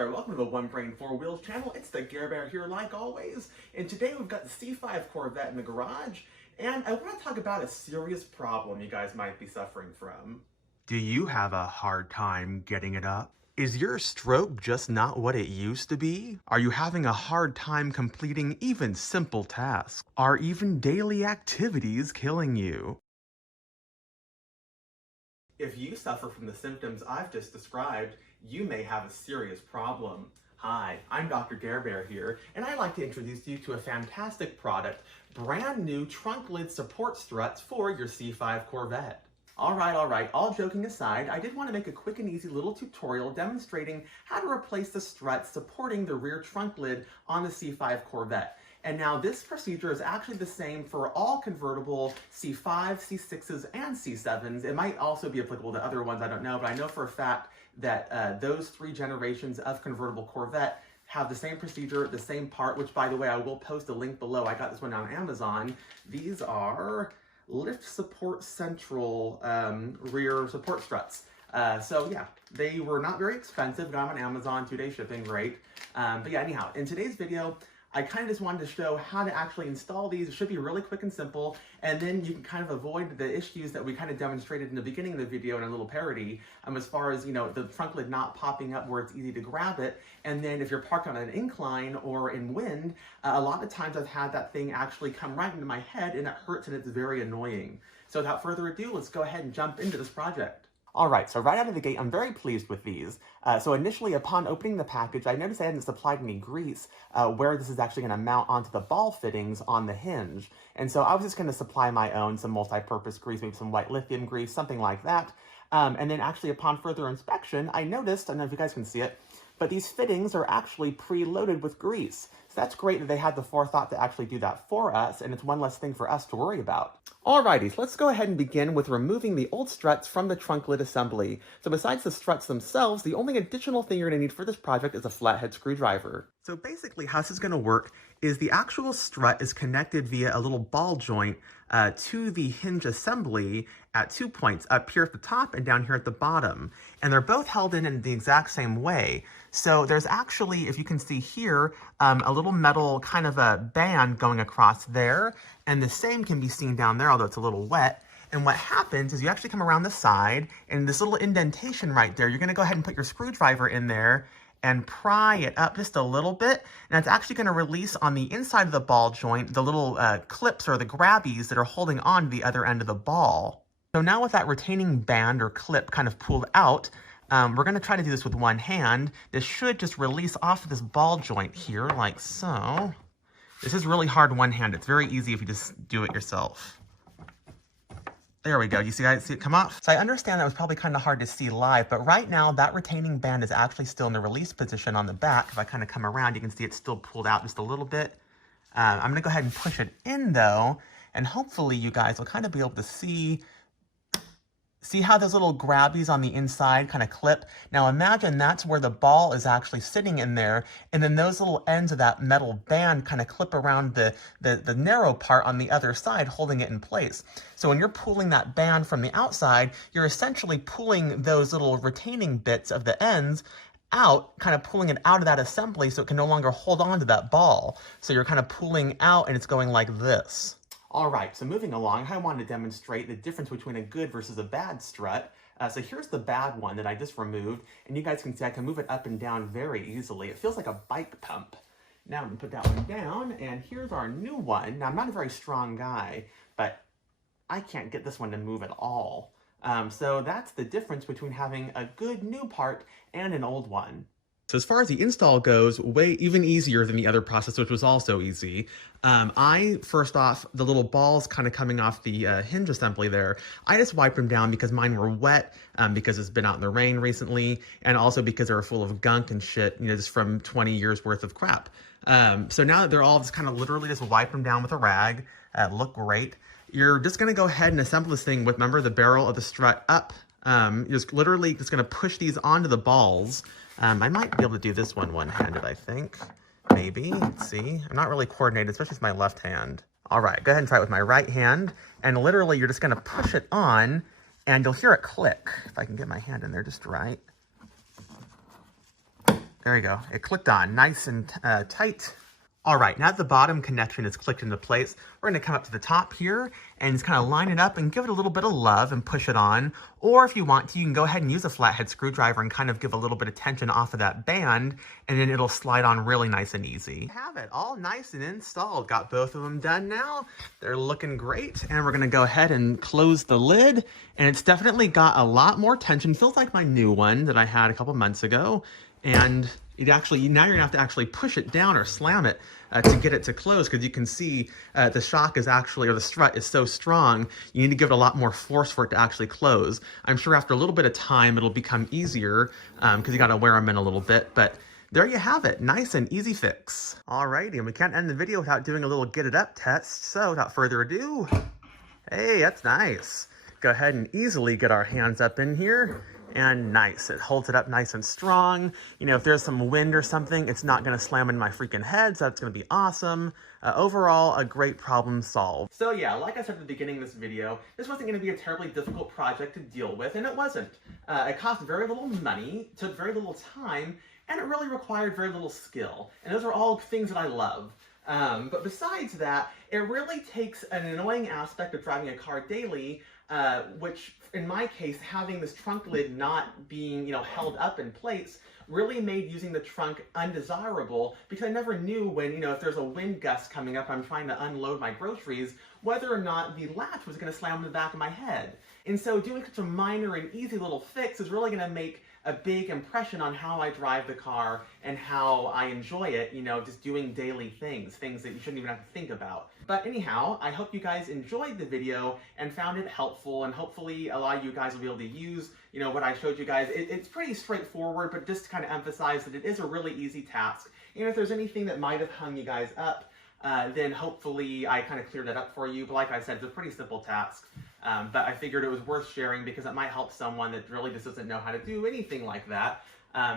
there, welcome to the One Brain Four Wheels channel. It's the Gear Bear here like always, and today we've got the C5 Corvette in the garage, and I want to talk about a serious problem you guys might be suffering from. Do you have a hard time getting it up? Is your stroke just not what it used to be? Are you having a hard time completing even simple tasks? Are even daily activities killing you? If you suffer from the symptoms I've just described, you may have a serious problem. Hi, I'm Dr. Gear Bear here, and I'd like to introduce you to a fantastic product, brand new trunk lid support struts for your C5 Corvette. All right, all joking aside, I did want to make a quick and easy little tutorial demonstrating how to replace the struts supporting the rear trunk lid on the C5 Corvette. And now this procedure is actually the same for all convertible C5, C6s, and C7s. It might also be applicable to other ones, I don't know, but I know for a fact that those three generations of convertible Corvette have the same procedure, the same part, which by the way, I will post a link below. I got this one on Amazon. These are Lift Support Central rear support struts. So yeah, they were not very expensive. Got them on Amazon, 2-day shipping, great. But yeah, anyhow, in today's video, I kind of just wanted to show how to actually install these. It should be really quick and simple, and then you can kind of avoid the issues that we kind of demonstrated in the beginning of the video in a little parody, as far as, you know, the trunk lid not popping up where it's easy to grab it, and then if you're parked on an incline or in wind, a lot of times I've had that thing actually come right into my head, and it hurts and it's very annoying. So without further ado, let's go ahead and jump into this project. Alright, so right out of the gate, I'm very pleased with these. So initially, upon opening the package, I noticed I hadn't supplied any grease where this is actually going to mount onto the ball fittings on the hinge. And so I was just going to supply my own, some multi-purpose grease, maybe some white lithium grease, something like that. And then actually, upon further inspection, I noticed, I don't know if you guys can see it, but these fittings are actually preloaded with grease. So that's great that they had the forethought to actually do that for us, and it's one less thing for us to worry about. Alrighty, so let's go ahead and begin with removing the old struts from the trunk lid assembly. So besides the struts themselves, the only additional thing you're going to need for this project is a flathead screwdriver. So basically how this is going to work is the actual strut is connected via a little ball joint to the hinge assembly at 2 points, up here at the top and down here at the bottom. And they're both held in the exact same way. So there's actually, if you can see here, a little metal kind of a band going across there. And the same can be seen down there, although it's a little wet. And what happens is you actually come around the side, and this little indentation right there, you're going to go ahead and put your screwdriver in there and pry it up just a little bit. And it's actually going to release on the inside of the ball joint the little clips or the grabbies that are holding on to the other end of the ball. So now with that retaining band or clip kind of pulled out, we're going to try to do this with one hand. This should just release off of this ball joint here, like so. This is really hard one-handed. It's very easy if you just do it yourself. There we go. You see it come off? So I understand that was probably kind of hard to see live, but right now that retaining band is actually still in the release position on the back. If I kind of come around, you can see it's still pulled out just a little bit. I'm going to go ahead and push it in though, and hopefully you guys will kind of be able to see how those little grabbies on the inside kind of clip? Now imagine that's where the ball is actually sitting in there, and then those little ends of that metal band kind of clip around the narrow part on the other side, holding it in place. So when you're pulling that band from the outside, you're essentially pulling those little retaining bits of the ends out, kind of pulling it out of that assembly so it can no longer hold on to that ball. So you're kind of pulling out and it's going like this. Alright, so moving along, I wanted to demonstrate the difference between a good versus a bad strut. So here's the bad one that I just removed, and you guys can see I can move it up and down very easily. It feels like a bike pump. Now I'm going to put that one down, and here's our new one. Now I'm not a very strong guy, but I can't get this one to move at all. So that's the difference between having a good new part and an old one. So as far as the install goes, even easier than the other process, which was also easy. First off, the little balls kind of coming off the hinge assembly there, I just wiped them down because mine were wet, because it's been out in the rain recently, and also because they were full of gunk and shit, you know, just from 20 years worth of crap. So now that they're all just kind of literally just wipe them down with a rag, look great. You're just going to go ahead and assemble this thing with, remember, the barrel of the strut up. You're just literally just going to push these onto the balls. I might be able to do this one one-handed, I think. Maybe. Let's see. I'm not really coordinated, especially with my left hand. All right, go ahead and try it with my right hand. And literally, you're just going to push it on, and you'll hear it click. If I can get my hand in there just right. There you go. It clicked on nice and tight. All right, now that the bottom connection is clicked into place, we're gonna come up to the top here and just kind of line it up and give it a little bit of love and push it on. Or if you want to, you can go ahead and use a flathead screwdriver and kind of give a little bit of tension off of that band, and then it'll slide on really nice and easy. Have it all nice and installed. Got both of them done now. They're looking great. And we're gonna go ahead and close the lid, and it's definitely got a lot more tension. Feels like my new one that I had a couple months ago. And it actually, now you're gonna have to actually push it down or slam it to get it to close, because you can see the shock is actually, or the strut is so strong, you need to give it a lot more force for it to actually close. I'm sure after a little bit of time, it'll become easier because you gotta wear them in a little bit, but there you have it, nice and easy fix. Alrighty, and we can't end the video without doing a little get it up test, so without further ado, hey, that's nice. Go ahead and easily get our hands up in here. And nice, it holds it up nice and strong. You know, if there's some wind or something, it's not gonna slam in my freaking head, so that's gonna be awesome. Overall, a great problem solved. So yeah, like I said at the beginning of this video, this wasn't gonna be a terribly difficult project to deal with, and it wasn't. It cost very little money, took very little time, and it really required very little skill. And those are all things that I love. But besides that, it really takes an annoying aspect of driving a car daily, which in my case, having this trunk lid not being, held up in place really made using the trunk undesirable, because I never knew when, if there's a wind gust coming up, I'm trying to unload my groceries, whether or not the latch was going to slam on the back of my head. And so doing such a minor and easy little fix is really going to make a big impression on how I drive the car and how I enjoy it, just doing daily things that you shouldn't even have to think about. But anyhow, I hope you guys enjoyed the video and found it helpful, and hopefully a lot of you guys will be able to use, what I showed you guys. It's pretty straightforward, but just to kind of emphasize that it is a really easy task. And if there's anything that might have hung you guys up, then hopefully I kind of cleared that up for you. But like I said, it's a pretty simple task. But I figured it was worth sharing because it might help someone that really just doesn't know how to do anything like that.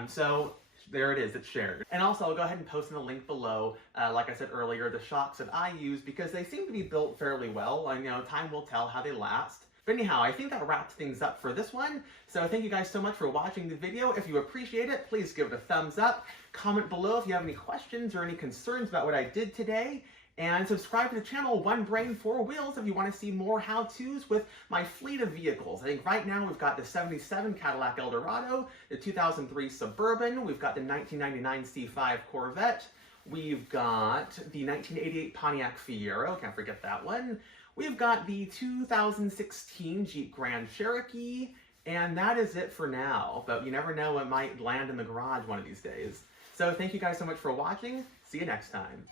So there it is, it's shared. And also I'll go ahead and post in the link below, like I said earlier, the shocks that I use, because they seem to be built fairly well. Time will tell how they last. But anyhow, I think that wraps things up for this one. So thank you guys so much for watching the video. If you appreciate it, please give it a thumbs up. Comment below if you have any questions or any concerns about what I did today. And subscribe to the channel One Brain, Four Wheels if you want to see more how-tos with my fleet of vehicles. I think right now we've got the 77 Cadillac Eldorado, the 2003 Suburban, we've got the 1999 C5 Corvette, we've got the 1988 Pontiac Fiero, can't forget that one. We've got the 2016 Jeep Grand Cherokee, and that is it for now. But you never know, it might land in the garage one of these days. So thank you guys so much for watching. See you next time.